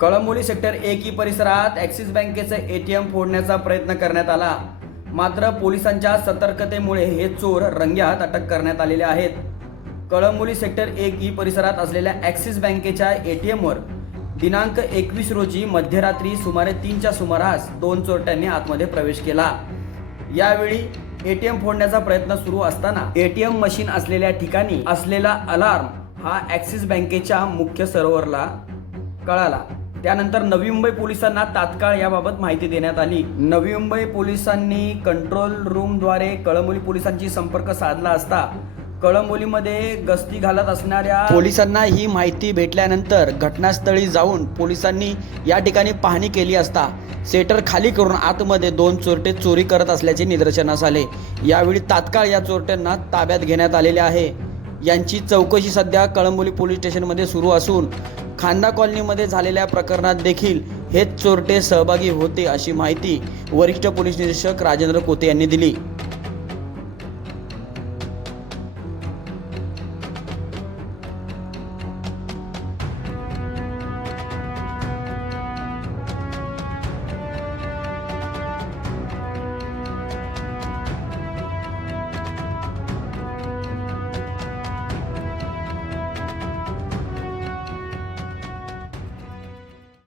Kalamboli sector एक E परिसरात Axis बँकेचं एम फोडण्याचा प्रयत्न करण्यात आला. मात्र पोलिसांच्या सतर्कतेमुळे हे चोर रंग्यात अटक करण्यात आलेले आहेत. कळंबोली सेक्टर एक ई परिसरात असलेल्या ॲक्सिस बँकेच्या ए टी एमवर दिनांक एकवीस रोजी मध्यरात्री सुमारे तीनच्या सुमारास दोन चोरट्यांनी आतमध्ये प्रवेश केला. यावेळी ए टी एम फोडण्याचा प्रयत्न सुरू असताना ए टी एम मशीन असलेल्या ठिकाणी असलेला अलार्म हा ॲक्सिस बँकेच्या मुख्य सर्व्हरला कळाला. त्यानंतर नवी मुंबई पोलिसांना तात्काळ याबाबत माहिती देण्यात आली. नवी मुंबई पोलिसांनी कंट्रोल रूमद्वारे कळंबोली पोलिसांशी संपर्क साधला असता कळंबोलीमध्ये गस्ती घालत असणाऱ्या पोलिसांना ही माहिती भेटल्यानंतर घटनास्थळी जाऊन पोलिसांनी या ठिकाणी पाहणी केली असता सेटर खाली करून आतमध्ये दोन चोरटे चोरी करत असल्याचे निदर्शनास आले. यावेळी तात्काळ या चोरट्यांना ताब्यात घेण्यात आलेले आहे. यांची चौकशी सध्या कळंबोली पोलीस स्टेशनमध्ये सुरू असून खांदा कॉलनीमध्ये झालेल्या प्रकरणात देखील हेच चोरटे सहभागी होते अशी माहिती वरिष्ठ पोलीस निरीक्षक राजेंद्र कोते यांनी दिली.